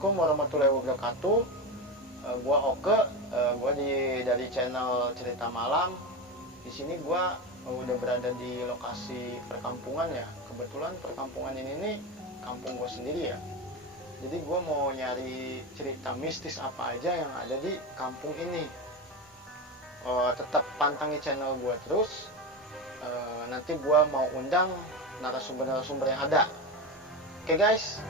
Assalamualaikum warahmatullahi wabarakatuh. Gua Oke, gua dari channel Cerita Malam. Di sini gua udah berada di lokasi perkampungan ya. Kebetulan perkampungan ini nih kampung gua sendiri ya. Jadi gua mau nyari cerita mistis apa aja yang ada di kampung ini. Tetap pantangi channel gua terus. Nanti gua mau undang narasumber-narasumber yang ada. Oke guys.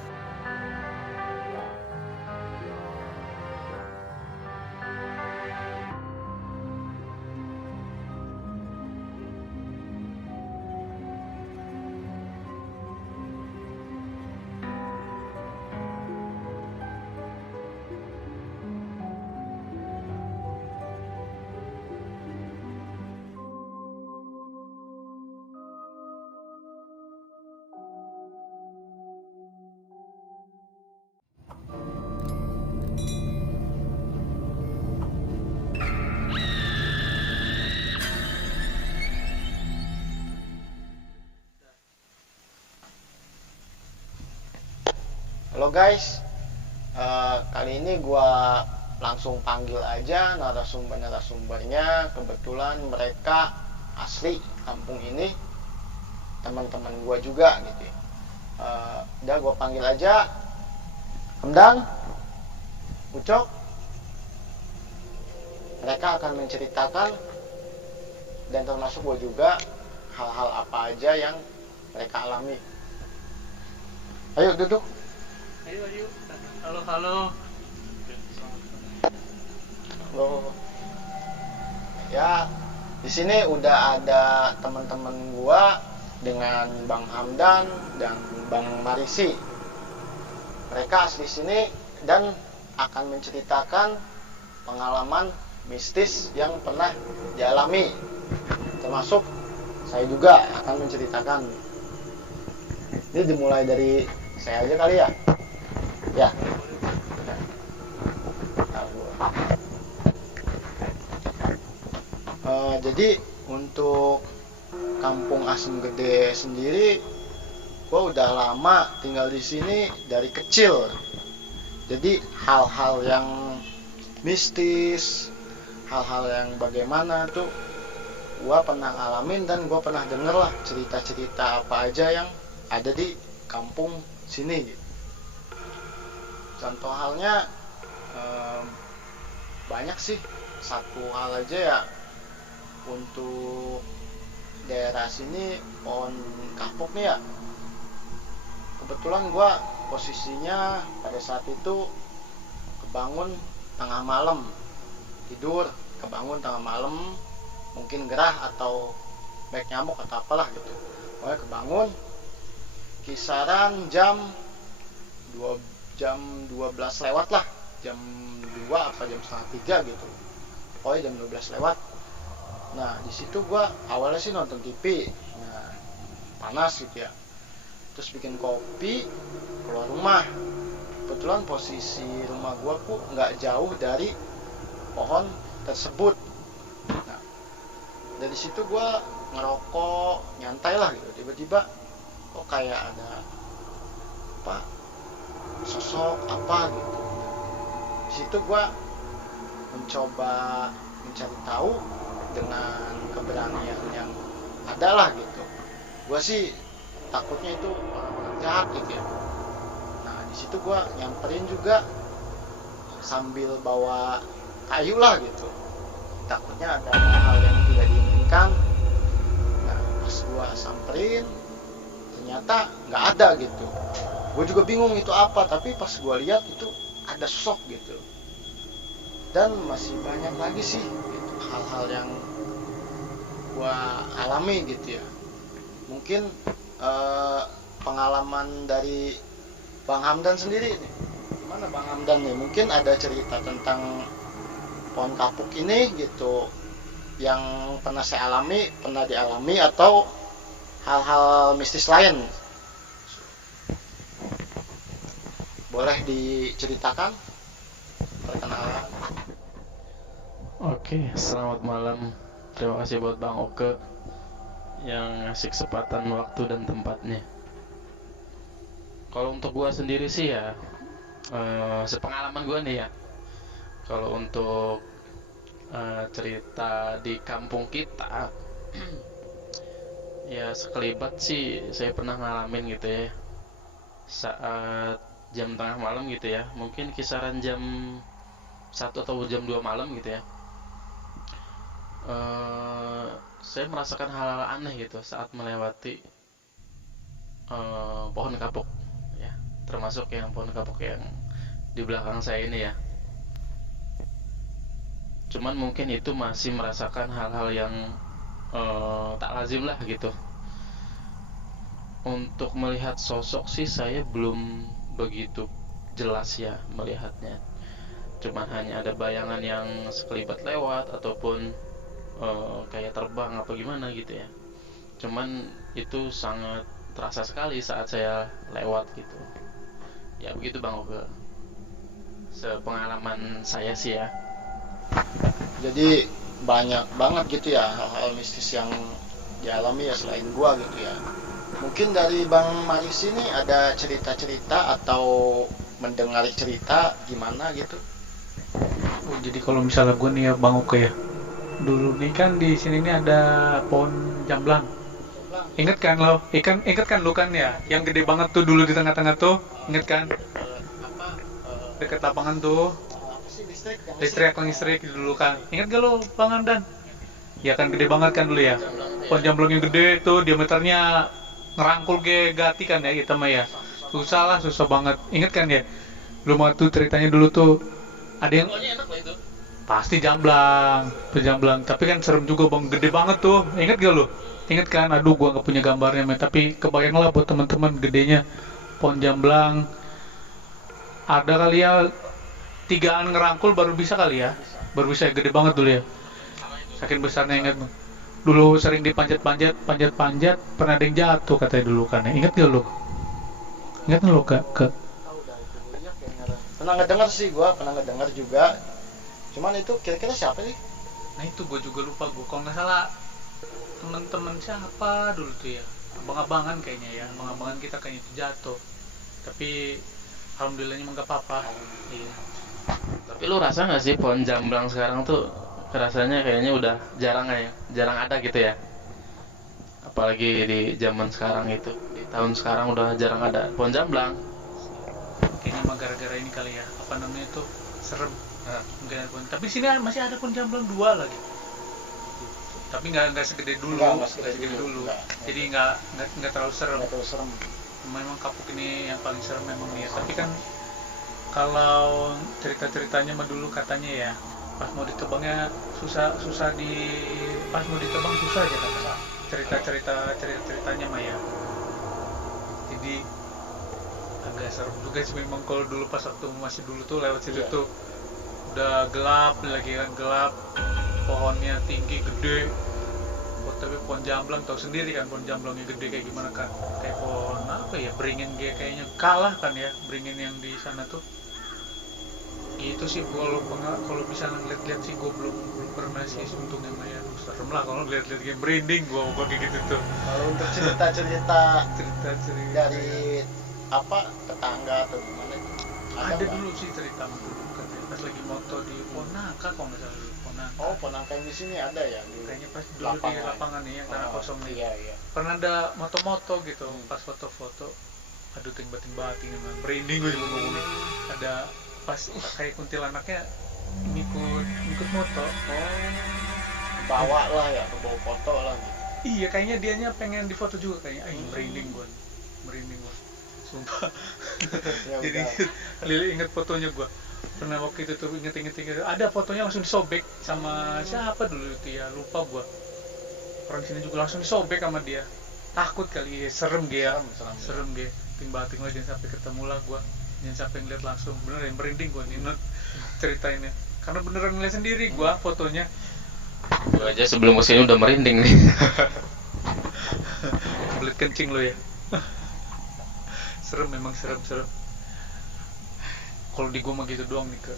Halo guys, kali ini gua langsung panggil aja narasumbernya. Kebetulan mereka asli kampung ini, teman-teman gua juga gitu. Udah gua panggil aja, Hamdan, Ucok. Mereka akan menceritakan dan termasuk gua juga hal-hal apa aja yang mereka alami. Ayo duduk. Ayo. Halo. Halo. Ya, di sini udah ada teman-teman gua dengan Bang Hamdan dan Bang Marisi. Mereka asli sini dan akan menceritakan pengalaman mistis yang pernah dialami. Termasuk saya juga akan menceritakan. Ini dimulai dari saya aja kali ya. Ya. Jadi untuk Kampung Asem Gede sendiri, gue udah lama tinggal di sini dari kecil. Jadi hal-hal yang mistis, hal-hal yang bagaimana tuh gue pernah ngalamin dan gue pernah denger lah cerita-cerita apa aja yang ada di kampung sini gitu. Contoh halnya banyak sih. Satu hal aja ya, untuk daerah sini pohon kapuk nih ya, kebetulan gua posisinya pada saat itu kebangun tengah malam, tidur kebangun tengah malam, mungkin gerah atau baik nyamuk atau apalah gitu. Pokoknya kebangun kisaran jam 12 lewat lah, jam 2 apa jam setengah 3 gitu, pokoknya jam 12 lewat. Nah di situ gua awalnya sih nonton TV, nah panas gitu ya, terus bikin kopi, keluar rumah. Kebetulan posisi rumah gua tuh nggak jauh dari pohon tersebut. Nah dari situ gua ngerokok nyantai lah gitu, tiba-tiba kok kayak ada apa, sosok apa gitu. Di situ gue mencoba mencari tahu dengan keberanian yang ada lah gitu. Gue sih takutnya itu orang-orang jahat gitu ya. Nah di situ gue nyamperin juga sambil bawa kayu lah gitu. Takutnya ada hal yang tidak diinginkan. Nah pas gue samperin ternyata nggak ada gitu. Gue juga bingung itu apa, tapi pas gue lihat itu ada sosok gitu. Dan masih banyak lagi sih gitu, hal-hal yang gue alami gitu ya. Mungkin pengalaman dari Bang Hamdan sendiri nih, gimana Bang Hamdan nih? Mungkin ada cerita tentang pohon kapuk ini gitu yang pernah saya alami, pernah dialami, atau hal-hal mistis lain. Boleh diceritakan perkenalan? Oke, selamat malam. Terima kasih buat Bang Oke yang ngasih kesempatan waktu dan tempatnya. Kalau untuk gua sendiri sih ya, sepengalaman gue nih ya, kalau untuk cerita di kampung kita ya sekelibat sih saya pernah ngalamin gitu ya, saat jam tengah malam gitu ya, mungkin kisaran jam 1 atau jam 2 malam gitu ya. Saya merasakan hal-hal aneh gitu saat melewati pohon kapuk ya, termasuk yang pohon kapuk yang di belakang saya ini ya. Cuman mungkin itu masih merasakan hal-hal yang tak lazim lah gitu. Untuk melihat sosok sih saya belum begitu jelas ya melihatnya, cuman hanya ada bayangan yang sekelibat lewat ataupun kayak terbang apa gimana gitu ya. Cuman itu sangat terasa sekali saat saya lewat gitu ya. Begitu Bang Oke, sepengalaman saya sih ya. Jadi banyak banget gitu ya hal-hal mistis yang dialami ya selain gua gitu ya. Mungkin dari Bang Maris ini ada cerita-cerita atau mendengar cerita gimana gitu? Oh, jadi kalau misalnya gue nih ya Bang Oke ya, dulu nih kan di sini nih ada pohon jamblang. Ingat kan lo? Ingat kan lu kan ya? Yang gede banget tuh dulu di tengah-tengah tuh. Ingat kan? Dekat lapangan tuh. Apa sih Listrik dulu kan. Ingat gak lo Bang Amdan? Ya kan gede banget kan dulu ya. Pohon jamblang yang gede tuh diameternya ngerangkul ke gati kan ya kita mah ya. Susah banget. Ingat kan ya? Lu mau tuh ceritanya dulu tuh ada yang pasti jamblang, tapi kan serem juga Bang, gede banget tuh. Ingat gak lu? Ingat kan? Aduh gua nggak punya gambarnya, tapi kebayang lah buat teman-teman gedenya pohon jamblang. Ada kali ya 3an ngerangkul baru bisa kali ya. Baru bisa, gede banget dulu ya. Saking besarnya, ingat Bang. Dulu sering dipanjat-panjat, pernah ada yang jatuh katanya dulu kan. Ingat gak lu? Ingat lu Kak? Pernah ngedengar sih gua, pernah ngedengar juga. Cuman itu kira-kira siapa sih? Nah itu gue juga lupa, gue kalau nggak salah teman-teman siapa dulu tuh ya, abang-abangan kayaknya ya, abang-abangan kita kayaknya itu jatuh, tapi alhamdulillahnya emang nggak apa-apa. Iya. Tapi lu rasa nggak sih pohon jamblang sekarang tuh rasanya kayaknya udah jarang ya, jarang ada gitu ya, apalagi di zaman sekarang itu, di tahun sekarang udah jarang ada pohon jamblang. Kayaknya emang gara-gara ini kali ya, apa namanya tuh, serem. Mungkin ada pohon, tapi sini masih ada pohon jamblang 2 lagi, tapi nggak segede dulu, Nggak segede dulu. Nggak. Jadi nggak terlalu serem. Nggak terlalu serem. Memang kapuk ini yang paling serem memang ya. Tapi kan kalau cerita-ceritanya mah dulu katanya ya, pas mau ditebangnya susah pas mau ditebang susah aja katanya. Ceritanya mah ya. Jadi agak serem juga sih memang kalau dulu pas waktu masih dulu tuh lewat situ tuh udah gelap lagi kan, gelap, pohonnya tinggi gede. Tapi pohon jamblang tahu sendiri kan, pohon jamblangnya gede kayak gimana kan, kayak pohon apa ya, beringin kayaknya kalah kan ya, beringin yang di sana tuh. Itu sih kalau bisa ngeliat-liat sih, gue belum pernah sih untungnya mah ya. Serem lah kalau lihat-lihat kayak merinding gue kayak gitu tuh. Kalau untuk cerita dari apa tetangga atau gimana? Ada dulu sih cerita dulu kan, pas lagi moto di Ponaka kalau nggak salah dulu, Ponaka. Oh, Ponaka yang di sini ada ya? Kayaknya pas dulu di lapangan nih yang tanah kosong nih. Iya. Pernah ada moto-moto gitu, pas foto-foto. Aduh, bating emang merinding gue juga ngomongnya. Ada pas kayak kuntilanaknya ngikut moto. Bawa lah ya, bawa foto lah gitu. Iya, kayaknya dianya pengen difoto juga kayaknya. Merinding gue. Sumpah. Ya, jadi inget fotonya gue pernah waktu itu tuh, inget ada fotonya langsung disobek sama siapa dulu itu ya, lupa gue. Orang sini juga langsung disobek sama dia, takut kali ya, serem dia, serem dia. Bating lah, jangan sampai ketemu lah gue, jangan sampai ngeliat langsung. Bener ya, merinding gue nih ceritainnya, karena beneran ngeliat sendiri gue fotonya. Gue aja sebelum kesini udah merinding nih. Belit kencing lo ya. Serem, memang serem. Kalau di gua mah gitu doang nih ke,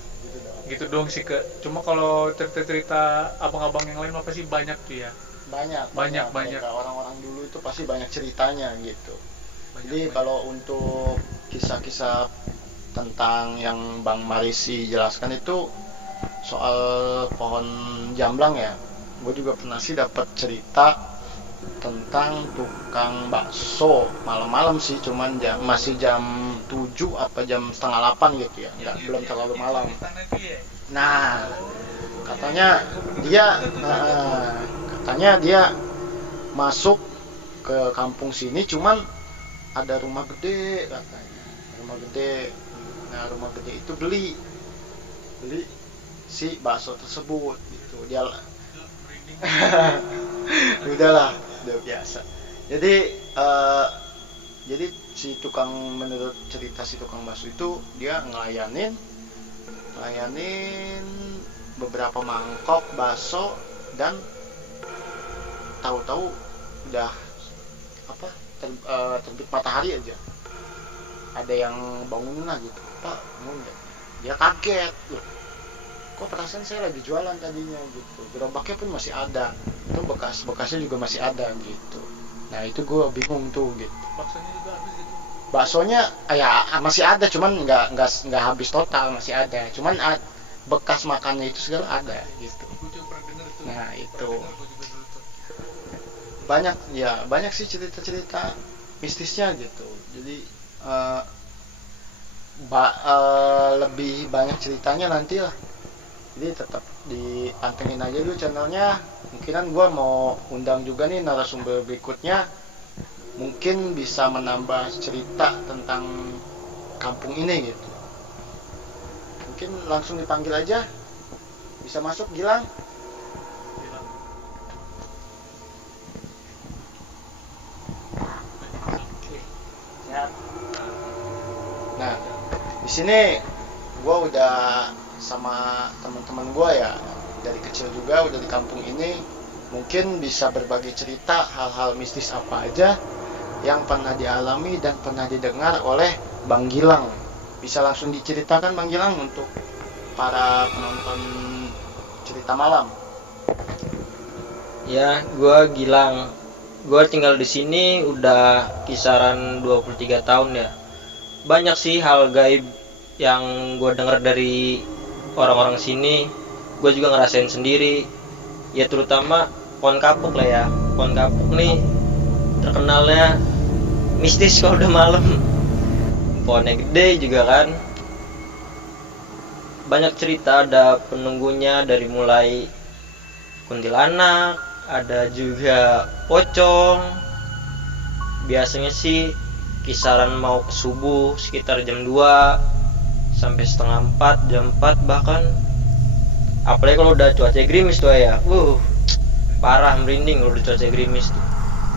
gitu doang sih ke. Cuma kalau cerita abang-abang yang lain apa sih banyak tuh ya. Banyak. Orang-orang dulu itu pasti banyak ceritanya gitu. Jadi kalau untuk kisah-kisah tentang yang Bang Marisi jelaskan itu soal pohon jamblang ya. Gue juga pernah sih dapat cerita tentang tukang bakso malam-malam sih, cuman masih jam 7 apa jam setengah 8 gitu ya, nggak belum terlalu malam. Nah, katanya dia masuk ke kampung sini, cuman ada rumah gede katanya, rumah gede. Nah, rumah gede itu beli si bakso tersebut gitu. Dia udahlah, udah biasa. Jadi si tukang, menurut cerita si tukang bakso itu, dia ngelayanin beberapa mangkok bakso, dan tahu-tahu udah terbit matahari aja ada yang bangun lah gitu. Pak, bangun ya? Dia kaget, loh kok perasaan saya lagi jualan tadinya gitu, gerobaknya pun masih ada, itu bekasnya juga masih ada gitu. Nah itu gue bingung tuh gitu. Baksonya juga habis gitu. Baksonya ya masih ada, cuman nggak habis total, masih ada, cuman bekas makannya itu segala ada gitu. Gue juga pernah denger tuh. Nah itu Gue juga dulu tuh. banyak sih cerita-cerita mistisnya gitu. Jadi lebih banyak ceritanya nanti lah, jadi tetap dipantengin aja dulu channelnya. Mungkinan gue mau undang juga nih narasumber berikutnya, mungkin bisa menambah cerita tentang kampung ini gitu. Mungkin langsung dipanggil aja, bisa masuk Gilang. Nah, di sini gue udah sama teman-teman gue ya, dari kecil juga udah di kampung ini. Mungkin bisa berbagi cerita hal-hal mistis apa aja yang pernah dialami dan pernah didengar oleh Bang Gilang. Bisa langsung diceritakan Bang Gilang untuk para penonton cerita malam. Ya, gue Gilang. Gue tinggal di sini udah kisaran 23 tahun ya. Banyak sih hal gaib yang gue dengar dari orang-orang sini. Gue juga ngerasain sendiri. Ya terutama pohon kapuk lah ya. Pohon kapuk nih terkenalnya mistis kalau udah malam. Pohonnya gede juga kan. Banyak cerita, ada penunggunya dari mulai kuntilanak, ada juga pocong. Biasanya sih kisaran mau ke subuh sekitar jam 2 sampai setengah 4, jam 4 bahkan. Apalagi kalau udah cuaca gerimis tuh ya, parah, merinding kalau udah cuaca gerimis tuh.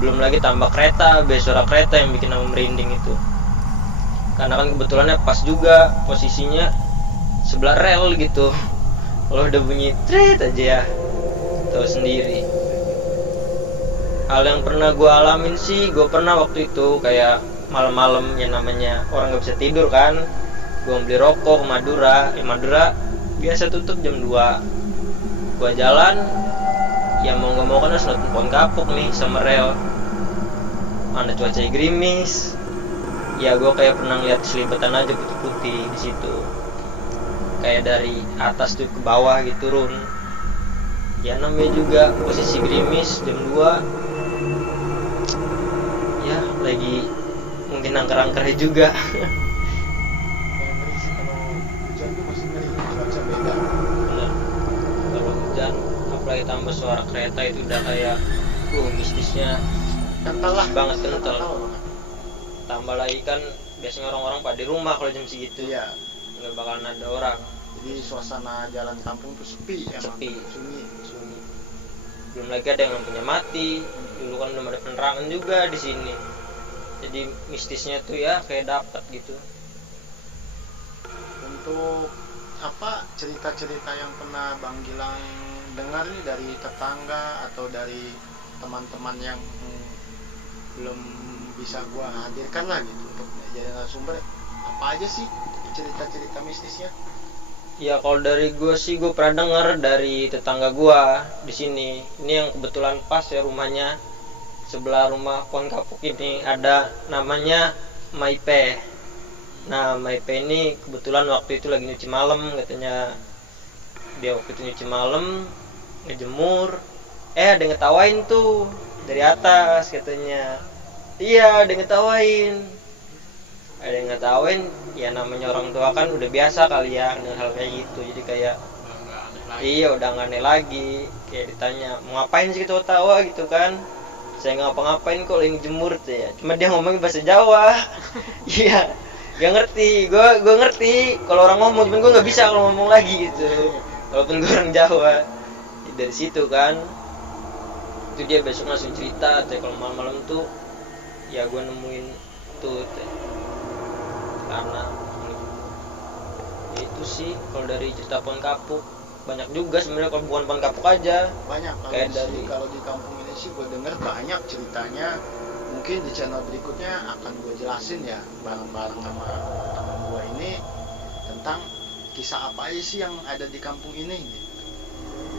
Belum lagi tambah kereta, suara kereta yang bikin aku merinding itu. Karena kan kebetulannya pas juga posisinya sebelah rel gitu. Kalau udah bunyi tret aja ya, tahu sendiri. Hal yang pernah gue alamin sih, gue pernah waktu itu kayak malam-malam yang namanya orang gak bisa tidur kan, gue beli rokok ke Madura biasa tutup jam 2. Gue jalan, ya mau gak mau kan harus nonton pohon kapuk nih sama rel. Mana cuaca gerimis, ya gue kayak pernah ngeliat selibetan aja putih-putih di situ, kayak dari atas tuh ke bawah gitu turun. Ya namanya juga posisi gerimis jam 2, ya lagi mungkin angker-angkernya juga. Ngeri sih kalau hujan tuh, masih ngeri, cuaca beda. Bener, kalau hujan apalagi tambah suara kereta itu udah kayak mistisnya Kental lah banget, kental. banget. Tambah lagi kan biasanya orang-orang pada di rumah kalau jam segitu, Iya, nggak bakalan ada orang. jadi suasana jalan kampung tuh sepi emang. Sepi. Sunyi. Belum lagi ada yang lampunya mati. Dulu kan belum ada penerangan juga di sini, jadi mistisnya tuh ya kayak dapet gitu. Untuk apa cerita-cerita yang pernah Bang Gilang dengar nih dari tetangga atau dari teman-teman yang belum bisa gua hadirkan lah gitu untuk jadi narasumber, apa aja sih cerita-cerita mistisnya? Ya kalau dari gue sih, gue pernah denger dari tetangga gue di sini. Ini yang kebetulan pas ya rumahnya sebelah rumah pohon kapuk ini, ada namanya Maipe. Nah Maipe ini kebetulan waktu itu lagi nyuci malam katanya. Dia waktu itu nyuci malam, ngejemur, ada yang ngetawain tuh dari atas katanya. Iya, ada yang ngetawain. Ada yang ngetawain, ya namanya orang tua kan udah biasa kali ya dengan hal kayak gitu. Jadi kayak iya udah nggak aneh lagi. Kayak ditanya mau ngapain sih kita tawa gitu kan. Saya ngapa-ngapain kok lagi jemur tuh ya. Cuma dia ngomongin bahasa Jawa. Iya, gak ngerti. Gue ngerti kalau orang ngomong, cuman gue nggak bisa kalau ngomong lagi gitu. Walaupun gue orang Jawa. Dari situ kan, itu dia besok langsung cerita. Kalau malam-malam tuh, ya gue nemuin tuh. Karena itu sih kalau dari cerita pohon kapuk banyak juga sebenarnya, kalau bukan pohon kapuk aja banyak kayak dari kalau di kampung ini sih gue denger banyak ceritanya. Mungkin di channel berikutnya akan gue jelasin ya bareng-bareng sama teman gue ini tentang kisah apa aja sih yang ada di kampung ini gitu.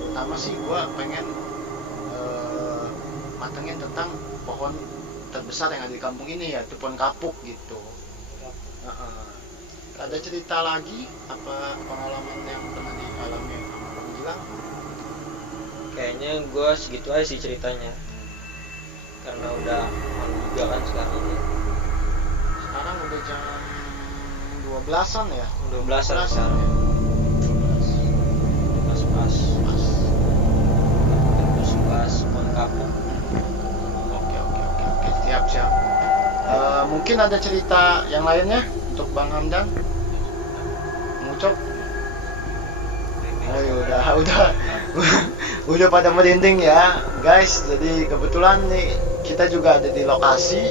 Terutama sih gue pengen matengin tentang pohon terbesar yang ada di kampung ini, yaitu pohon kapuk gitu. Ada cerita lagi apa pengalaman yang pernah dialami sama Bang Gilang? kayaknya gue segitu aja sih ceritanya, karena udah malam juga kan sekarang. Sekarang udah jam 12-an ya? 12-an ya? sekarang. 12. Pas pas pohon kapuk. Oke. Siap. Mungkin ada cerita yang lainnya untuk Bang Hamdan? Ngucap? Oh udah pada merinding ya guys. Jadi kebetulan nih kita juga ada di lokasi.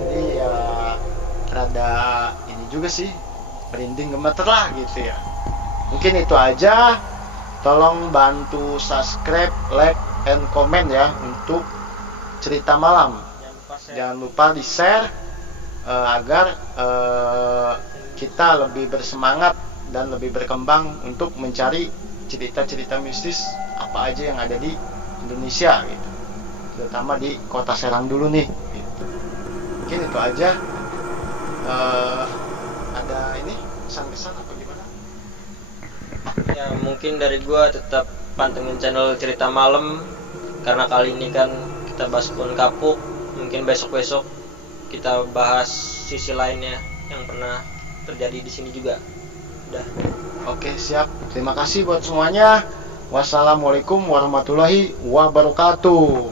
Jadi ya rada ini juga sih, merinding gemeter lah gitu ya. Mungkin itu aja. Tolong bantu subscribe, like, and comment ya untuk cerita malam. Jangan lupa di share agar kita lebih bersemangat dan lebih berkembang untuk mencari cerita-cerita mistis apa aja yang ada di Indonesia gitu, terutama di kota Serang dulu nih gitu. Mungkin itu aja. Ada ini pesan-pesan apa gimana? Ya mungkin dari gua tetap pantengin channel cerita malam, karena kali ini kan kita bahas pohon kapuk. Mungkin besok-besok kita bahas sisi lainnya yang pernah terjadi di sini juga. Udah. Oke, siap. Terima kasih buat semuanya. Wassalamualaikum warahmatullahi wabarakatuh.